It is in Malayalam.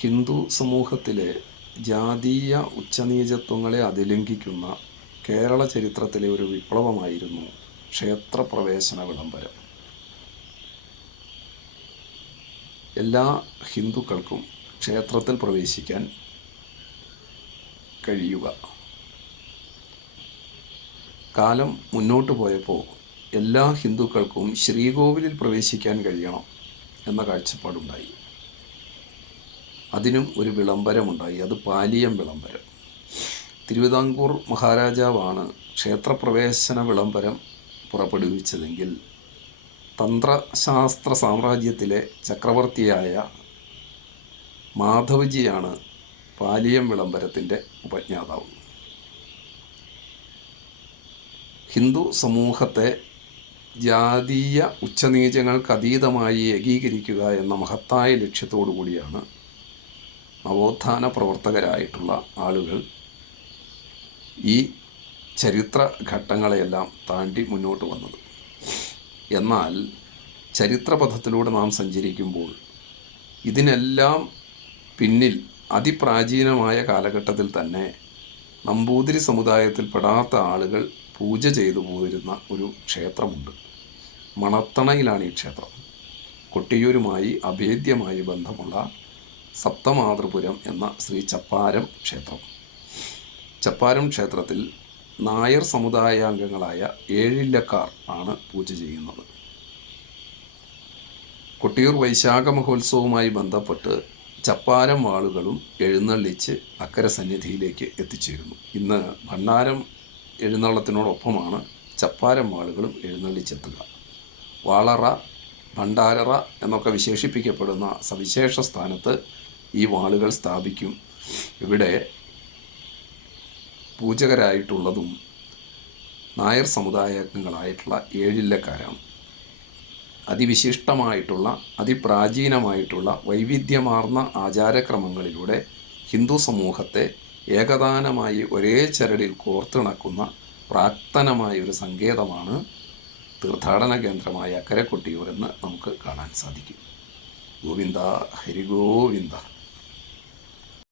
ഹിന്ദു സമൂഹത്തിലെ ജാതീയ ഉച്ചനീചത്വങ്ങളെ അതിലംഘിക്കുന്ന കേരള ചരിത്രത്തിലെ ഒരു വിപ്ലവമായിരുന്നു ക്ഷേത്രപ്രവേശന വിളംബരം. എല്ലാ ഹിന്ദുക്കൾക്കും ക്ഷേത്രത്തിൽ പ്രവേശിക്കാൻ കഴിയുക. കാലം മുന്നോട്ട് പോയപ്പോൾ എല്ലാ ഹിന്ദുക്കൾക്കും ശ്രീകോവിലിൽ പ്രവേശിക്കാൻ കഴിയണം എന്ന കാഴ്ചപ്പാടുണ്ടായി. അതിനും ഒരു വിളംബരമുണ്ടായി. അത് പാലിയം വിളംബരം. തിരുവിതാംകൂർ മഹാരാജാവാണ് ക്ഷേത്രപ്രവേശന വിളംബരം പുറപ്പെടുവിച്ചതെങ്കിൽ തന്ത്രശാസ്ത്ര സാമ്രാജ്യത്തിലെ ചക്രവർത്തിയായ മാധവജിയാണ് പാലിയം വിളംബരത്തിൻ്റെ ഉപജ്ഞാതാവ്. ഹിന്ദു സമൂഹത്തെ ജാതീയ ഉച്ചനീചങ്ങൾക്കതീതമായി ഏകീകരിക്കുക എന്ന മഹത്തായ ലക്ഷ്യത്തോടു കൂടിയാണ് നവോത്ഥാന പ്രവർത്തകരായിട്ടുള്ള ആളുകൾ ഈ ചരിത്ര ഘട്ടങ്ങളെയെല്ലാം താണ്ടി മുന്നോട്ട് വന്നത്. എന്നാൽ ചരിത്രപഥത്തിലൂടെ നാം സഞ്ചരിക്കുമ്പോൾ ഇതിനെല്ലാം പിന്നിൽ അതിപ്രാചീനമായ കാലഘട്ടത്തിൽ തന്നെ നമ്പൂതിരി സമുദായത്തിൽപ്പെടാത്ത ആളുകൾ പൂജ ചെയ്തു പോരുന്ന ഒരു ക്ഷേത്രമുണ്ട്. മണത്തണയിലാണ് ഈ ക്ഷേത്രം. കൊട്ടിയൂരുമായി അഭേദ്യമായി ബന്ധമുള്ള സപ്തമാതൃപുരം എന്ന ശ്രീ ചപ്പാരം ക്ഷേത്രം. ചപ്പാരം ക്ഷേത്രത്തിൽ നായർ സമുദായാംഗങ്ങളായ ഏഴില്ലക്കാർ ആണ് പൂജ ചെയ്യുന്നത്. കൊട്ടിയൂർ വൈശാഖ മഹോത്സവവുമായി ബന്ധപ്പെട്ട് ചപ്പാരം വാളുകളും എഴുന്നള്ളിച്ച് അക്കര സന്നിധിയിലേക്ക് എത്തിച്ചേരുന്നു. ഇന്ന് ഭണ്ണാരം എഴുന്നള്ളത്തിനോടൊപ്പമാണ് ചപ്പാരം വാളുകളും എഴുന്നള്ളിച്ചെത്തുക. വാളറ, ഭണ്ഡാരറ എന്നൊക്കെ വിശേഷിപ്പിക്കപ്പെടുന്ന സവിശേഷ സ്ഥാനത്ത് ഈ വാളുകൾ സ്ഥാപിക്കും. ഇവിടെ പൂജകരായിട്ടുള്ളതും നായർ സമുദായാംഗങ്ങളായിട്ടുള്ള ഏഴില്ലക്കാരാണ്. അതിവിശിഷ്ടമായിട്ടുള്ള അതിപ്രാചീനമായിട്ടുള്ള വൈവിധ്യമാർന്ന ആചാരക്രമങ്ങളിലൂടെ ഹിന്ദു സമൂഹത്തെ ഏകദാനമായി ഒരേ ചരടിൽ കോർത്തിണക്കുന്ന പ്രാക്തനമായൊരു സങ്കേതമാണ് തീർത്ഥാടന കേന്ദ്രമായ അക്കരെ കൊട്ടിയൂർ എന്ന് നമുക്ക് കാണാൻ സാധിക്കും. ഗോവിന്ദ ഹരിഗോവിന്ദ.